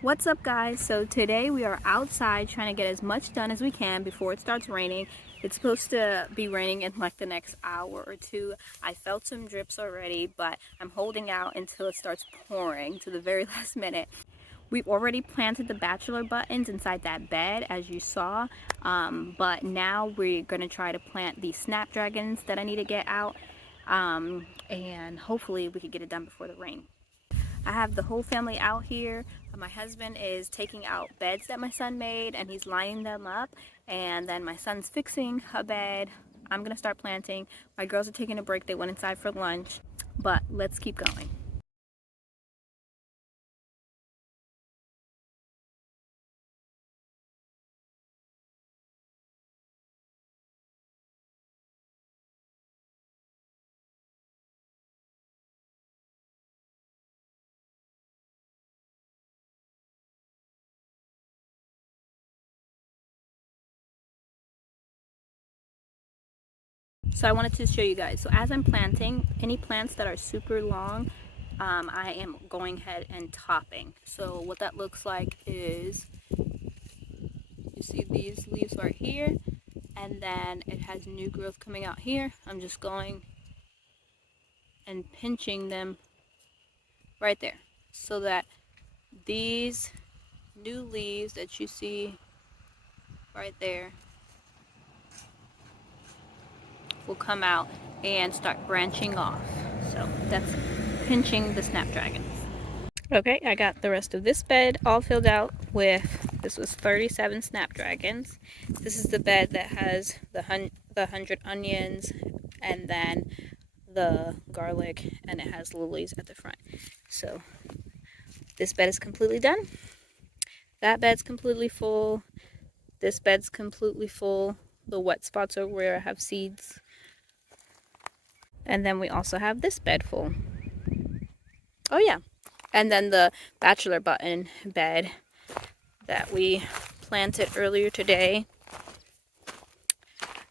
What's up, guys? So today we are outside trying to get as much done as we can before it starts raining. It's supposed to be raining in like the next hour or two. I felt some drips already, but I'm holding out until it starts pouring to the very last minute. We've already planted the Bachelor buttons inside that bed, as you saw, but now we're going to try to plant the Snapdragons that I need to get out, and hopefully we can get it done before the rain. I have the whole family out here. My husband is taking out beds that my son made and he's lining them up, and then my son's fixing a bed. I'm gonna start planting. My girls are taking a break. They went inside for lunch, but let's keep going. So I wanted to show you guys. So as I'm planting, any plants that are super long, I am going ahead and topping. So what that looks like is, you see these leaves right here, and then it has new growth coming out here. I'm just going and pinching them right there so that these new leaves that you see right there will come out and start branching off. So that's pinching the Snapdragons. Okay, I got the rest of this bed all filled out with, this was 37 Snapdragons. This is the bed that has the 100 onions and then the garlic, and it has lilies at the front. So this bed is completely done. That bed's completely full. This bed's completely full. The wet spots are where I have seeds. And then we also have this bed full. Oh yeah. And then the Bachelor button bed that we planted earlier today.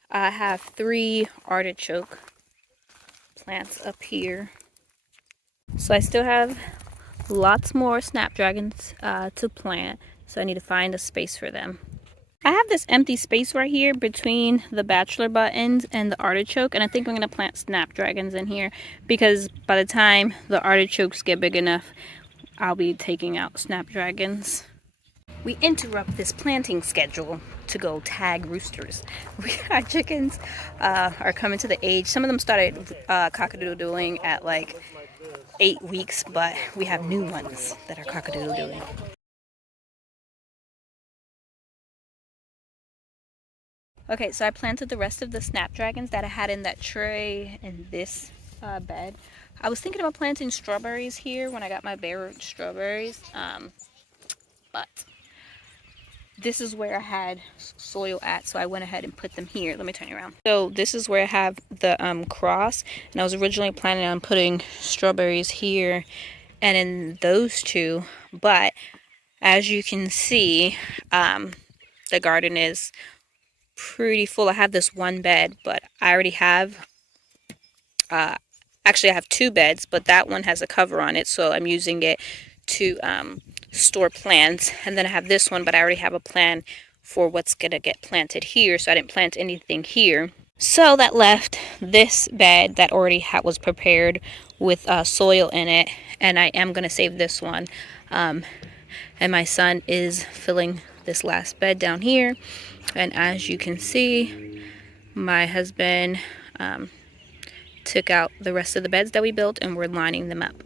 I have 3 artichoke plants up here. So I still have lots more Snapdragons to plant. So I need to find a space for them. I have this empty space right here between the Bachelor buttons and the artichoke, and I think I'm going to plant Snapdragons in here because by the time the artichokes get big enough, I'll be taking out Snapdragons. We interrupt this planting schedule to go tag roosters. Our chickens are coming to the age. Some of them started cock-a-doodle-dooing at like 8 weeks, but we have new ones that are cock-a-doodle-dooing. Okay, so I planted the rest of the Snapdragons that I had in that tray in this bed. I was thinking about planting strawberries here when I got my bare strawberries, but this is where I had soil at, so I went ahead and put them here. Let me turn you around. So this is where I have the cross, and I was originally planning on putting strawberries here and in those two, but as you can see, the garden is pretty full. I have this one bed, but I already have, actually I have 2 beds, but that one has a cover on it, so I'm using it to store plants. And then I have this one, but I already have a plan for what's gonna get planted here, so I didn't plant anything here. So that left this bed that already was prepared with soil in it, and I am gonna save this one. And my son is filling this last bed down here, and as you can see, my husband took out the rest of the beds that we built and we're lining them up.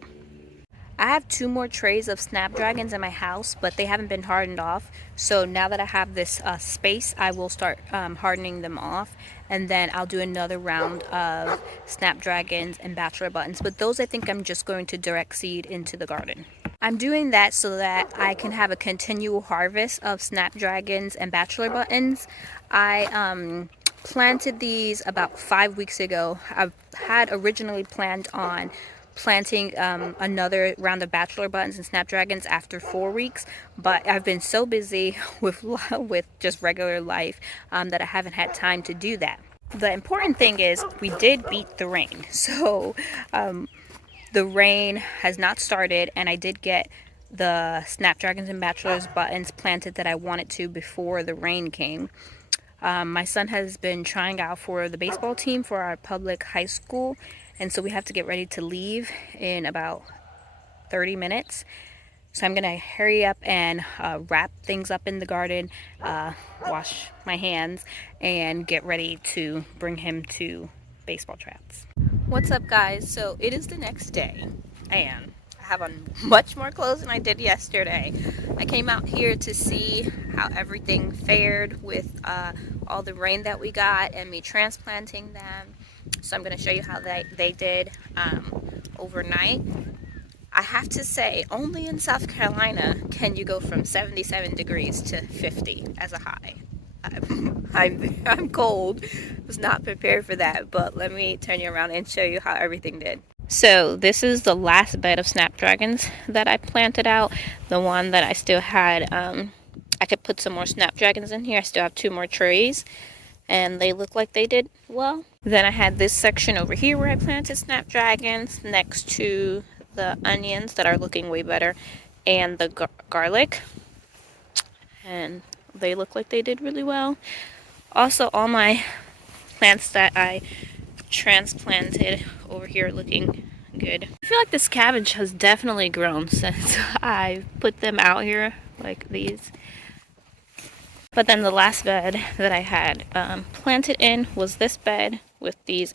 I have 2 more trays of Snapdragons in my house, but they haven't been hardened off. So now that I have this space, I will start hardening them off, and then I'll do another round of Snapdragons and Bachelor buttons. But those I think I'm just going to direct seed into the garden. I'm doing that so that I can have a continual harvest of Snapdragons and Bachelor buttons. I planted these about 5 weeks ago. I had originally planned on planting another round of Bachelor buttons and Snapdragons after 4 weeks, but I've been so busy with just regular life that I haven't had time to do that. The important thing is we did beat the rain, so the rain has not started, and I did get the Snapdragons and Bachelor's buttons planted that I wanted to before the rain came. My son has been trying out for the baseball team for our public high school, and so we have to get ready to leave in about 30 minutes. So I'm gonna hurry up and wrap things up in the garden, wash my hands, and get ready to bring him to baseball tryouts. What's up, guys? So it is the next day, and I have on much more clothes than I did yesterday. I came out here to see how everything fared with all the rain that we got and me transplanting them. So I'm gonna show you how they did overnight. I have to say, only in South Carolina can you go from 77 degrees to 50 as a high. I'm cold. Was not prepared for that, but let me turn you around and show you how everything did. So this is the last bed of Snapdragons that I planted out. The one that I still had, I could put some more Snapdragons in here. I still have 2 more trays, and they look like they did well. Then I had this section over here where I planted Snapdragons next to the onions that are looking way better, and the garlic, and they look like they did really well. Also, all my plants that I transplanted over here are looking good. I feel like this cabbage has definitely grown since I put them out here like these. But then the last bed that I had planted in was this bed with these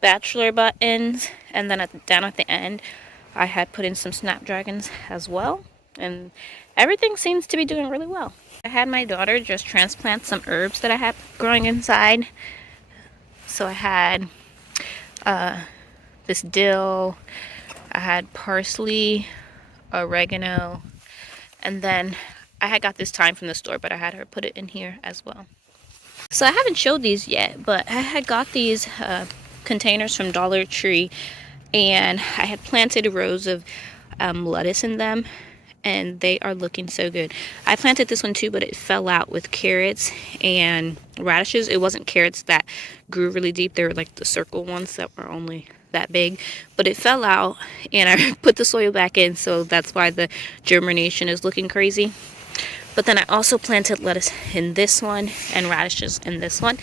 Bachelor buttons, and then down at the end I had put in some Snapdragons as well, and everything seems to be doing really well. I had my daughter just transplant some herbs that I had growing inside. So I had this dill, I had parsley, oregano, and then I had got this thyme from the store, but I had her put it in here as well. So I haven't showed these yet, but I had got these containers from Dollar Tree, and I had planted rows of lettuce in them, and they are looking so good. I planted this one too, but it fell out with carrots and radishes. It wasn't carrots that grew really deep. They were like the circle ones that were only that big, but it fell out, and I put the soil back in, so that's why the germination is looking crazy. But then I also planted lettuce in this one and radishes in this one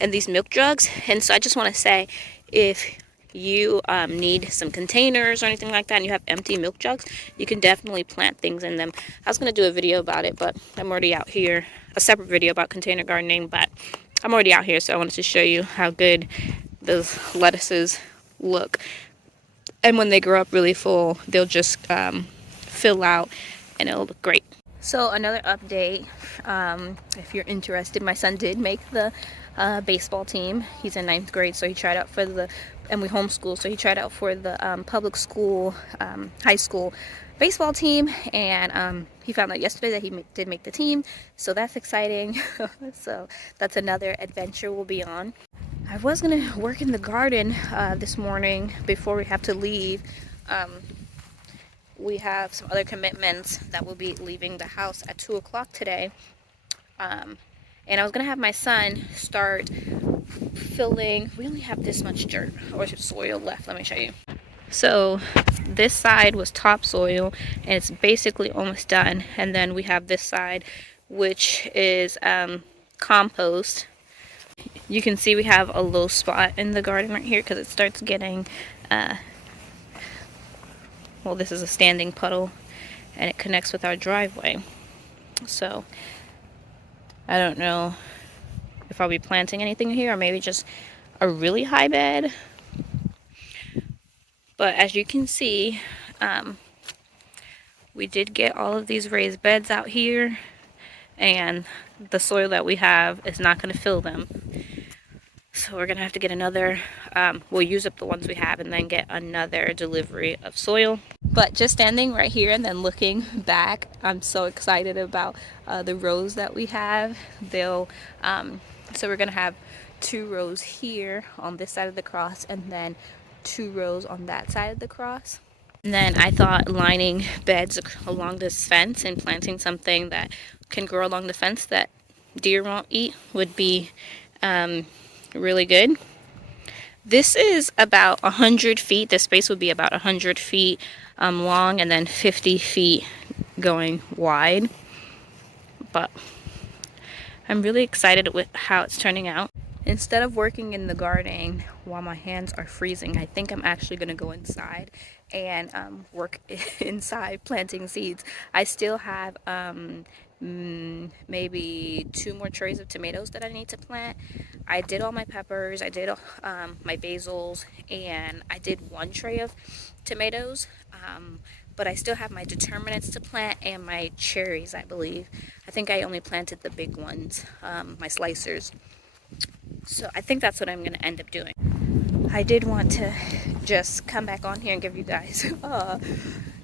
and these milk jugs. And so I just want to say, if you need some containers or anything like that and you have empty milk jugs, you can definitely plant things in them. I was going to do a video about it, but I'm already out here, a separate video about container gardening, but I'm already out here, so I wanted to show you how good those lettuces look. And when they grow up really full, they'll just fill out and it'll look great. So another update, if you're interested, my son did make the baseball team. He's in 9th grade, so he tried out for the, and we homeschool, so he tried out for the public school, high school baseball team, and he found out yesterday that he did make the team, so that's exciting. So that's another adventure we'll be on. I was going to work in the garden this morning before we have to leave. We have some other commitments that will be leaving the house at 2 o'clock today. And I was going to have my son start filling, we only have this much dirt or soil left, let me show you. So this side was topsoil, and it's basically almost done. And then we have this side, which is compost. You can see we have a low spot in the garden right here because it starts getting well, this is a standing puddle, and it connects with our driveway. So I don't know if I'll be planting anything here, or maybe just a really high bed. But as you can see, we did get all of these raised beds out here, and the soil that we have is not going to fill them. So we're going to have to get another, we'll use up the ones we have and then get another delivery of soil. But just standing right here and then looking back, I'm so excited about the rows that we have. So we're going to have 2 rows here on this side of the cross, and then 2 rows on that side of the cross. And then I thought lining beds along this fence and planting something that can grow along the fence that deer won't eat would be really good. This is about 100 feet. The space would be about 100 feet long and then 50 feet going wide. But I'm really excited with how it's turning out. Instead of working in the garden while my hands are freezing, I think I'm actually going to go inside and work inside planting seeds. I still have maybe 2 more trays of tomatoes that I need to plant. I did all my peppers, I did my basils, and I did 1 tray of tomatoes. But I still have my determinants to plant and my cherries, I believe. I think I only planted the big ones, my slicers. So I think that's what I'm going to end up doing. I did want to just come back on here and give you guys,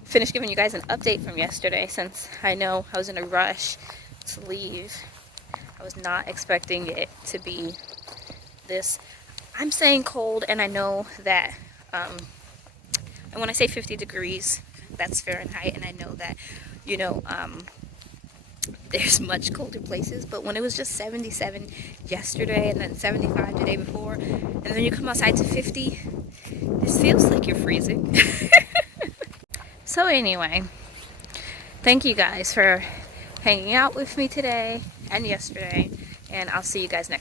finish giving you guys an update from yesterday, since I know I was in a rush to leave. I was not expecting it to be this, I'm saying cold, and I know that, and when I say 50 degrees, that's Fahrenheit, and I know that, you know, there's much colder places, but when it was just 77 yesterday and then 75 the day before, and then you come outside to 50, this feels like you're freezing. So anyway, thank you guys for hanging out with me today and yesterday, and I'll see you guys next